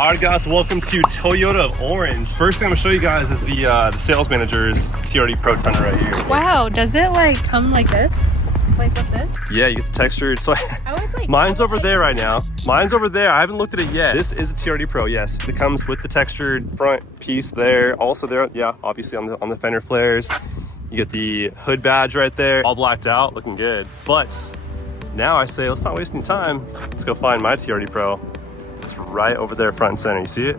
Alright guys, welcome to Toyota of Orange. First thing I'm gonna show you guys is the sales manager's TRD Pro Tundra right here. Wow, does it like come like this? Like with this? Yeah, you get the textured. So mine's over there right now. Mine's over there. I haven't looked at it yet. This is a TRD Pro, yes. It comes with the textured front piece there. Also there, yeah, obviously on the fender flares. You get the hood badge right there, all blacked out, looking good. But now I say, let's not waste any time. Let's go find my TRD Pro. It's right over there, front and center. You see it?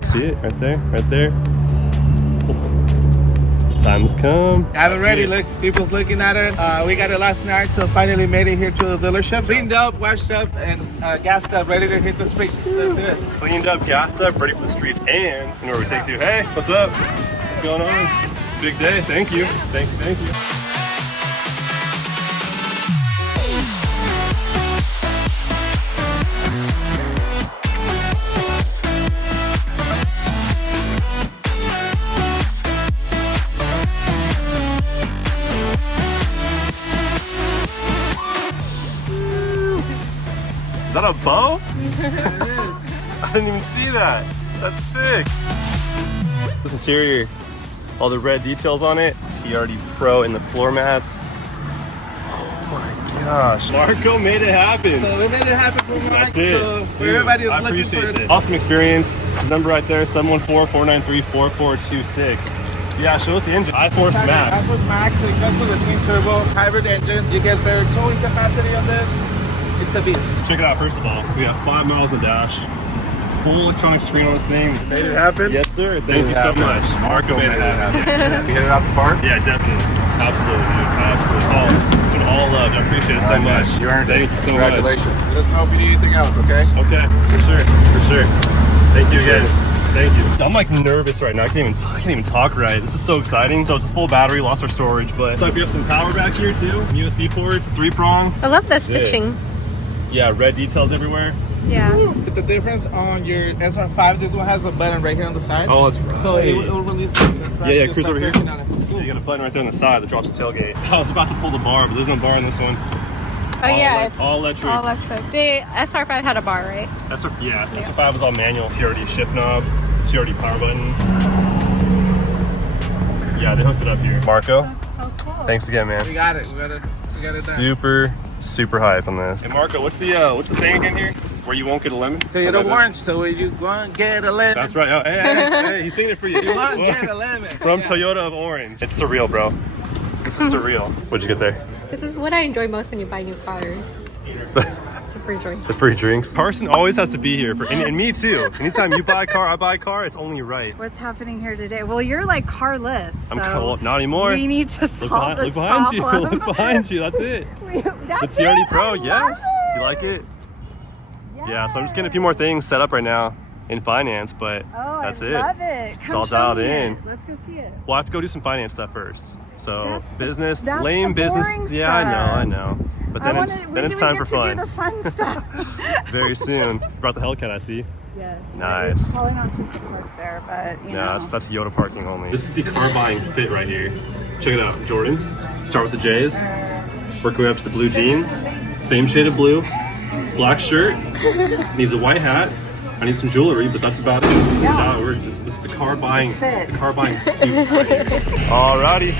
See it? Right there, right there. Time's come. I have it ready. Look, people's looking at it. We got it last night, so finally made it here to the dealership. Cleaned up, washed up, and gassed up, ready to hit the streets. Let's do it. Cleaned up, gassed up, ready for the streets, and you know where we take to. Hey, what's up? What's going on? Big day. Thank you. Thank you. Thank you. Is that a bow? Yeah, it is. I didn't even see that. That's sick. This interior, all the red details on it. TRD Pro in the floor mats. Oh my gosh. Marco made it happen. So we made it happen for Mark. That's it. So for everybody who's I looking appreciate for it. Awesome experience. Number right there, 714-493-4426. Yeah, show us the engine. iForce Max. iForce Max. It comes with a twin turbo hybrid engine. You get better towing capacity on this. It's a beast. Check it out. First of all, we have 5 miles on the dash. Full electronic screen on this thing. Made it happen? Yes, sir. Thank you so much. Marco made it happen. You get it out the park? Yeah, definitely. Absolutely, dude. Absolutely. Oh, it's been all love. I appreciate it so much. You earned it. Thank you so Congratulations. much. Let us know if you need anything else, okay? Okay, for sure. For sure. Thank you again. Thank you. I'm like nervous right now. I can't even talk right. This is so exciting. So it's a full battery, lost our storage, but it's like we have some power back here too. USB ports, a 3-prong. I love the stitching. Yeah, red details everywhere. Yeah. The difference on your SR5, this one has a button right here on the side. Oh, that's right. So it will release the Yeah, cruise over here. pressing on it. Yeah, you got a button right there on the side that drops the tailgate. I was about to pull the bar, but there's no bar in this one. Oh yeah, it's all electric. All electric. The SR5 had a bar, right? SR5 was all manual. TRD shift knob, TRD power button. Yeah, they hooked it up here. Marco, That's so cool. thanks again, man. We got it. We got it done. Super hype on this. Hey Marco, what's the saying again here? Where you won't get a lemon? Toyota Orange, so you won't get a lemon. That's right. Oh, hey, he's seen it for you. You won't get a lemon. From Toyota of Orange. It's surreal, bro. This is surreal. What'd you get there? This is what I enjoy most when you buy new cars. It's a free drink. The free drinks. Carson always has to be here and me too. Anytime you buy a car, I buy a car, it's only right. What's happening here today? Well, you're like carless. So Well, not anymore. we need to solve this behind problem. you. Look behind you. That's it. That's The TRD it. Pro, I yes. love it. You like it? Yeah, so I'm just getting a few more things set up right now in finance, but that's I it. love it. It's all dialed in. Let's go see it. We'll have to go do some finance stuff first. So That's lame the business. boring Yeah, I know. But then it's time for fun. Do the fun stuff. Very soon. Brought the Hellcat, I see. Yes. Nice. It's probably not supposed to park there, but you know. That's Yoda parking only. This is the car buying fit right here. Check it out. Jordans. Start with the J's. Work our way up to the blue jeans. Same shade of blue. Black shirt. Needs a white hat. I need some jewelry, but that's about it. Yeah. This is the car buying Fit. suit right here. Alrighty.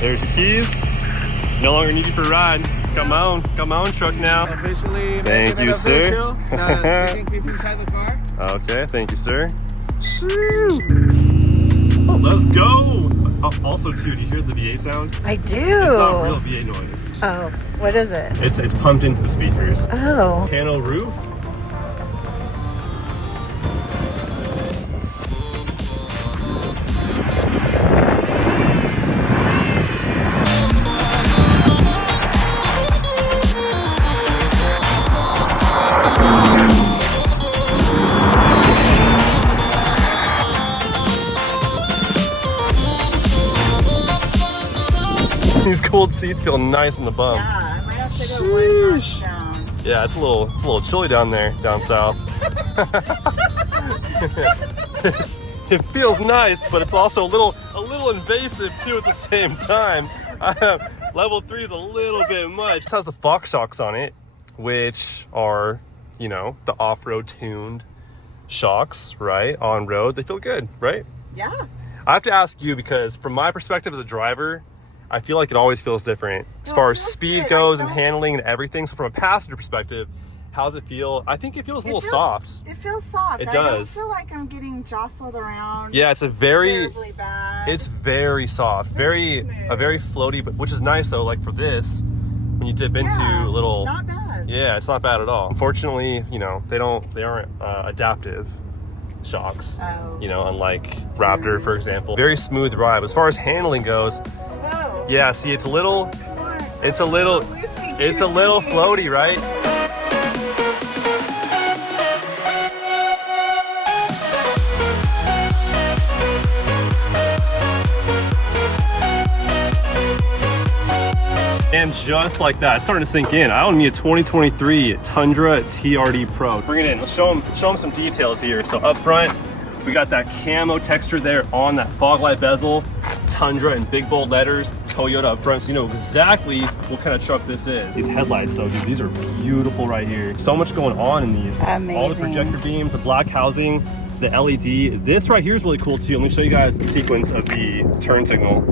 There's your keys. No longer need you for a ride. Come on, truck now. Officially Thank you, sir. The seating keys inside the car. Okay, thank you, sir. Let's go. Also, too, do you hear the V8 sound? I do. It's not real V8 noise. Oh, what is it? It's pumped into the speakers. Oh. Panel roof. These cold seats feel nice in the bum. Yeah, I might have to go one notch down. Yeah, it's a little chilly down there, down south. It feels nice, but it's also a little invasive too at the same time. Level 3 is a little bit much. It has the Fox shocks on it, which are, you know, the off-road tuned shocks, right, on road, they feel good, right? Yeah. I have to ask you because from my perspective as a driver, I feel like it always feels different as far as speed goes and handling and everything. So from a passenger perspective, how does it feel? I think it feels a little soft. It feels soft. It I does. don't feel like I'm getting jostled around. Yeah, it's a very terribly bad. It's very soft, very floaty, but which is nice though. Like for this, when you dip into a little, not bad. Yeah, it's not bad at all. Unfortunately, you know, they aren't adaptive shocks. Oh. You know, unlike Raptor, for example. Very smooth ride. But as far as handling goes, yeah. See, it's a little floaty, right? And just like that, it's starting to sink in. I own me a 2023 Tundra TRD Pro. Bring it in. Let's show them some details here. So up front, we got that camo texture there on that fog light bezel, Tundra in big bold letters, Toyota up front, so you know exactly what kind of truck this is. These headlights though, dude, these are beautiful right here. So much going on in these. Amazing. All the projector beams, the black housing, the LED. This right here is really cool too. Let me show you guys the sequence of the turn signal.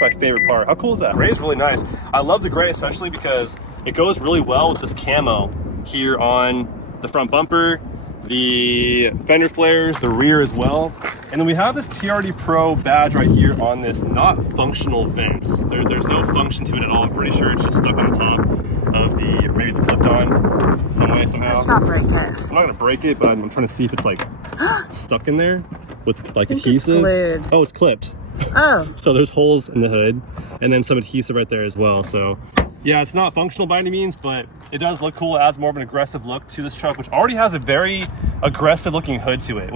My favorite part. How cool is that? Gray is really nice. I love the gray especially because it goes really well with this camo here on the front bumper, the fender flares, the rear as well. And then we have this TRD Pro badge right here on this not functional vent. There's no function to it at all. I'm pretty sure it's just stuck on top of the, maybe it's clipped on some way, somehow. Let's not break it. I'm not gonna break it, but I'm trying to see if it's like stuck in there with like think adhesive. it's glued. Oh, it's clipped. Oh. So there's holes in the hood and then some adhesive right there as well. So yeah, it's not functional by any means, but it does look cool. It adds more of an aggressive look to this truck, which already has a very aggressive looking hood to it,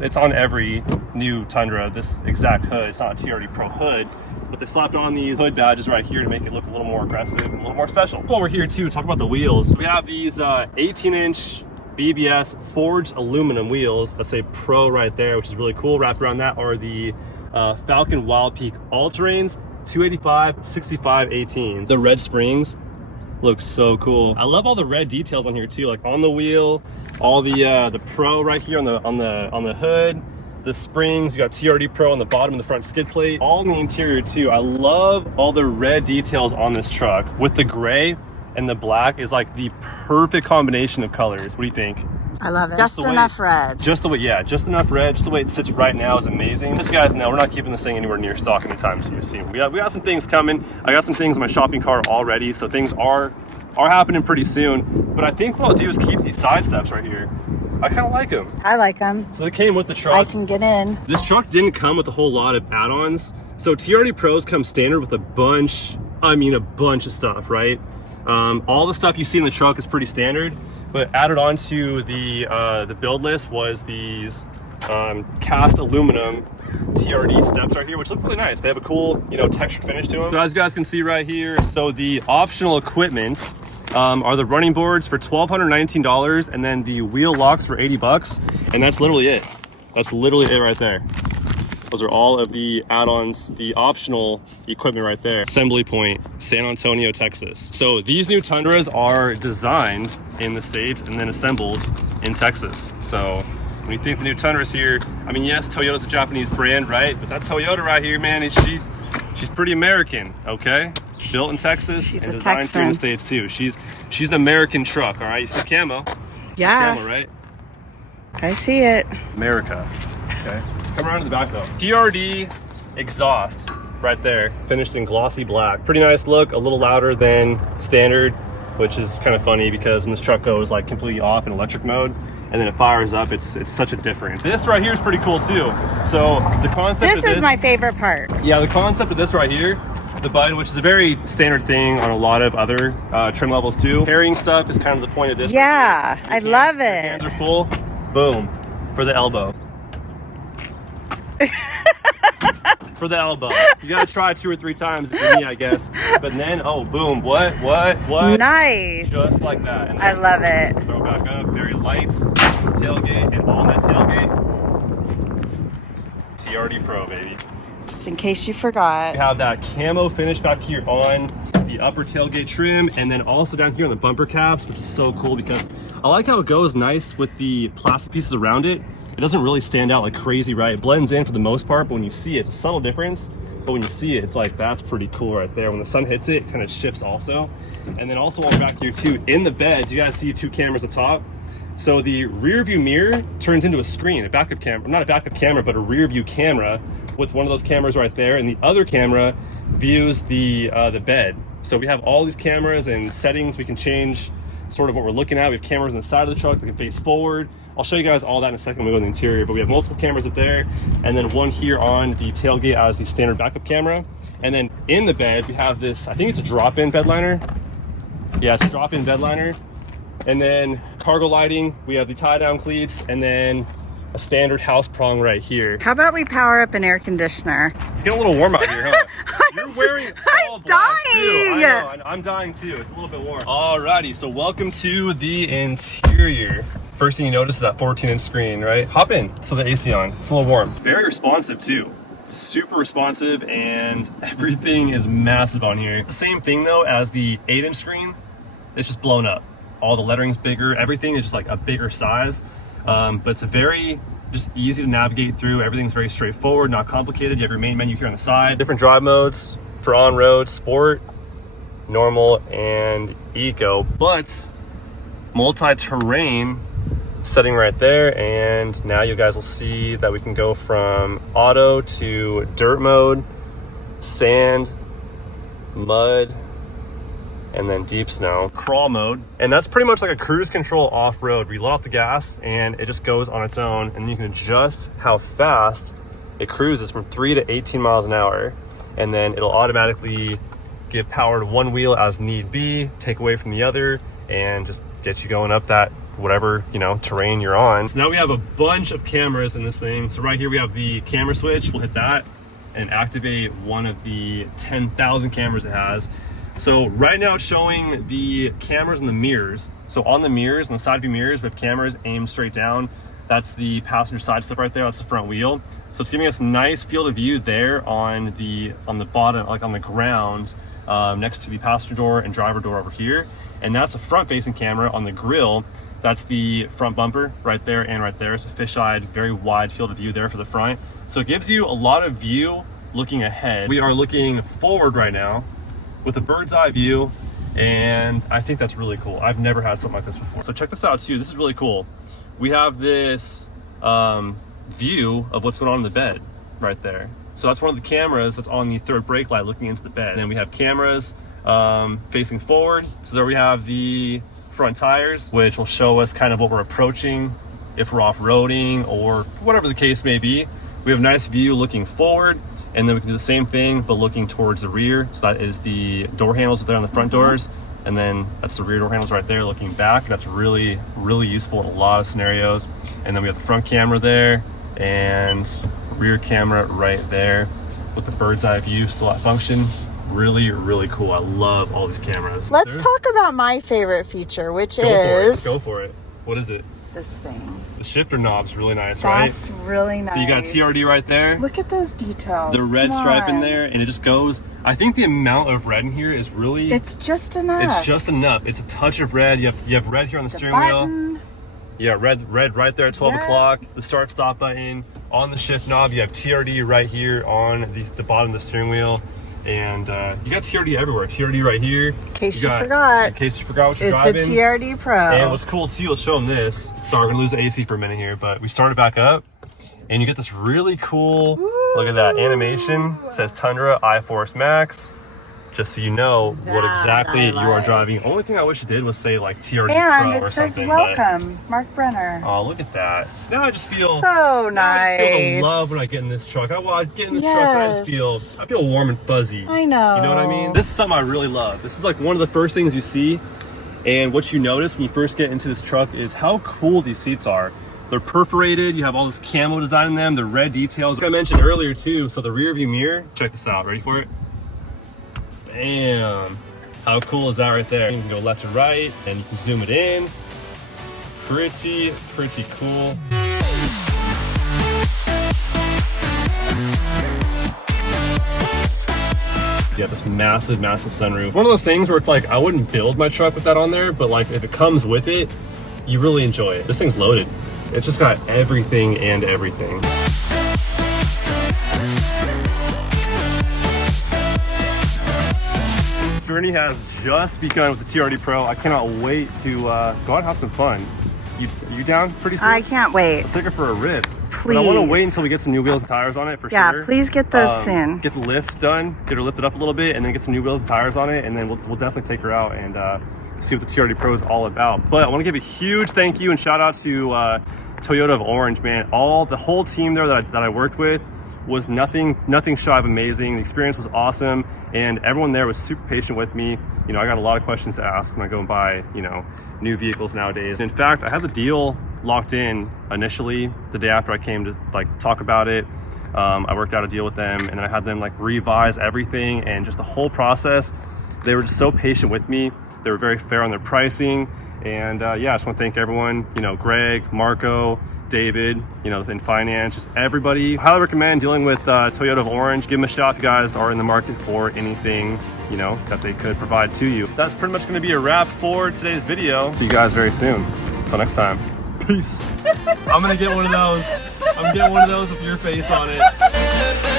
it's on every new Tundra, this exact hood. It's not a TRD Pro hood, but they slapped on these hood badges right here to make it look a little more aggressive and a little more special. While we're here too, talk about the wheels. We have these 18-inch BBS forged aluminum wheels. That's a Pro right there, which is really cool. Wrapped around that are the Falcon Wild Peak All-Terrains 285 65 18s. The red springs look so cool. I love all the red details on here too, like on the wheel, all the Pro right here on the hood, the springs. You got TRD Pro on the bottom of the front skid plate, all in the interior too. I love all the red details on this truck with the gray and the black is like the perfect combination of colors. What do you think? I love it. Just enough red. Just the way, yeah, just enough red. Just the way it sits right now is amazing. Just so you guys know, we're not keeping this thing anywhere near stock anytime soon. We got some things coming. I got some things in my shopping cart already, so things are happening pretty soon. But I think what I'll do is keep these side steps right here. I kind of like them. I like them. So they came with the truck. I can get in. This truck didn't come with a whole lot of add-ons. So TRD Pros come standard with a bunch of stuff, right? All the stuff you see in the truck is pretty standard. But added on to the build list was these cast aluminum TRD steps right here, which look really nice. They have a cool, textured finish to them. So as you guys can see right here, so the optional equipment are the running boards for $1,219 and then the wheel locks for $80. And that's literally it. That's literally it right there. Those are all of the add-ons, the optional equipment right there. Assembly point, San Antonio, Texas. So these new Tundras are designed in the States and then assembled in Texas. So when you think the new Tundra's here, I mean, yes, Toyota's a Japanese brand, right? But that Toyota right here, man, she's pretty American, okay? Built in Texas and designed here in the States too. She's an American truck, all right? You see the camo? Yeah. Camo, right? I see it. America, okay? Come around to the back though. TRD exhaust right there, finished in glossy black. Pretty nice look, a little louder than standard, which is kind of funny because when this truck goes like completely off in electric mode and then it fires up, it's such a difference. This right here is pretty cool too. So the concept of this is my favorite part. Yeah, the concept of this right here, the button, which is a very standard thing on a lot of other trim levels too. Carrying stuff is kind of the point of this. Yeah, right, I love it. Your hands are full, boom, for the elbow. For the elbow. You gotta try 2 or 3 times for me, I guess. But then, oh, boom, what? Nice. Just like that. And I love it. Throw back up, very light, tailgate, and on that tailgate, TRD Pro, baby. Just in case you forgot. We have that camo finish back here on the upper tailgate trim, and then also down here on the bumper caps, which is so cool because I like how it goes nice with the plastic pieces around it. It doesn't really stand out like crazy, right? It blends in for the most part, but when you see it, it's a subtle difference. But when you see it, it's like, that's pretty cool right there. When the sun hits it, it kind of shifts also. And then also while we're back here too, in the beds, you guys see 2 cameras up top. So the rear view mirror turns into a screen, a backup camera, not a backup camera, but a rear view camera with one of those cameras right there. And the other camera views the bed. So we have all these cameras and settings. We can change sort of what we're looking at. We have cameras on the side of the truck that can face forward. I'll show you guys all that in a second when we go to the interior, but we have multiple cameras up there, and then one here on the tailgate as the standard backup camera. And then in the bed, we have this, I think it's a drop-in bed liner. Yeah, it's a drop-in bed liner. And then cargo lighting, we have the tie-down cleats, and then a standard house prong right here. How about we power up an air conditioner? It's getting a little warm out here, huh? You're wearing all I'm black dying. too. I know, I'm dying too. It's a little bit warm. Alrighty, so welcome to the interior. First thing you notice is that 14-inch screen, right? Hop in, so the AC on. It's a little warm. Very responsive too. Super responsive, and everything is massive on here. Same thing though as the 8-inch screen. It's just blown up. All the lettering's bigger. Everything is just like a bigger size. But it's a very just easy to navigate through. Everything's very straightforward, not complicated. You have your main menu here on the side. Different drive modes for on-road, sport, normal, and eco. But multi-terrain setting right there, and now you guys will see that we can go from auto to dirt mode, sand, mud, and then deep snow, crawl mode. And that's pretty much like a cruise control off-road where you let off the gas and it just goes on its own, and you can adjust how fast it cruises from 3 to 18 miles an hour, and then it'll automatically give power to one wheel as need be, take away from the other, and just get you going up that whatever, you know, terrain you're on. So now we have a bunch of cameras in this thing. So right here we have the camera switch. We'll hit that and activate one of the 10,000 cameras it has. So right now it's showing the cameras and the mirrors. So on the mirrors, on the side view mirrors, we have cameras aimed straight down. That's the passenger side step right there. That's the front wheel. So it's giving us nice field of view there on the bottom, like on the ground, next to the passenger door and driver door over here. And that's a front facing camera on the grill. That's the front bumper right there and right there. It's a fisheye, very wide field of view there for the front. So it gives you a lot of view looking ahead. We are looking forward right now with a bird's eye view, and I think that's really cool. I've never had something like this before. So check this out too. This is really cool. We have this view of what's going on in the bed right there. So that's one of the cameras that's on the third brake light looking into the bed. And then we have cameras facing forward. So there we have the front tires, which will show us kind of what we're approaching if we're off-roading or whatever the case may be. We have a nice view looking forward, and then we can do the same thing but looking towards the rear. So that is the door handles there on the front doors, and then that's the rear door handles right there looking back. That's really useful in a lot of scenarios. And then we have the front camera there and rear camera right there with the bird's eye view still at function. Really cool. I love all these cameras. Let's talk about my favorite feature, which Go for it. What is it? This thing. The shifter knob's really nice, right? That's really nice. So you got TRD right there. Look at those details. The red stripe in there, and it just goes. I think the amount of red in here is really. It's just enough. It's just enough. It's a touch of red. You have red here on the steering wheel. Yeah, red right there at 12 o'clock. The start stop button on the shift knob. You have TRD right here on the bottom of the steering wheel. And you got TRD everywhere. TRD right here. In case you forgot. In case you forgot what you're driving. It's a TRD Pro. And what's cool too, let's show them this. Sorry, we're gonna lose the AC for a minute here, but we start it back up, and you get this really cool, look at that animation. It says Tundra iForce Max, just so you know what exactly you are driving. Only thing I wish it did was say like TRD Pro or something. And it says welcome, Mark Brenner. Oh, look at that. So now I just feel so nice. I just feel the love when I get in this truck. I get in this truck and I just feel warm and fuzzy. I know. You know what I mean? This is something I really love. This is like one of the first things you see, and what you notice when you first get into this truck is how cool these seats are. They're perforated. You have all this camo design in them. The red details. Like I mentioned earlier too. So the rear view mirror. Check this out. Ready for it? Bam. How cool is that right there? You can go left to right and you can zoom it in. Pretty cool. Yeah, this massive sunroof. One of those things where it's like, I wouldn't build my truck with that on there, but like if it comes with it, you really enjoy it. This thing's loaded. It's just got everything and everything. This journey has just begun with the TRD Pro. I cannot wait to go out and have some fun. You down pretty soon? I can't wait. Let's take her for a rip. Please. But I want to wait until we get some new wheels and tires on it for sure. Yeah, please get those soon. Get the lift done, get her lifted up a little bit, and then get some new wheels and tires on it, and then we'll definitely take her out and see what the TRD Pro is all about. But I want to give a huge thank you and shout out to Toyota of Orange, man. The whole team there that I worked with was nothing shy of amazing. The experience was awesome, and everyone there was super patient with me. You know, I got a lot of questions to ask when I go and buy, you know, new vehicles nowadays. In fact, I had the deal locked in initially the day after I came to like talk about it. I worked out a deal with them, and then I had them like revise everything, and just the whole process. They were just so patient with me. They were very fair on their pricing, and yeah, I just want to thank everyone. You know, Greg, Marco, David, you know, in finance, just everybody. I highly recommend dealing with Toyota of Orange. Give them a shot if you guys are in the market for anything, you know, that they could provide to you. That's pretty much going to be a wrap for today's video. See you guys very soon. Until next time. Peace. I'm gonna get one of those. I'm getting one of those with your face on it.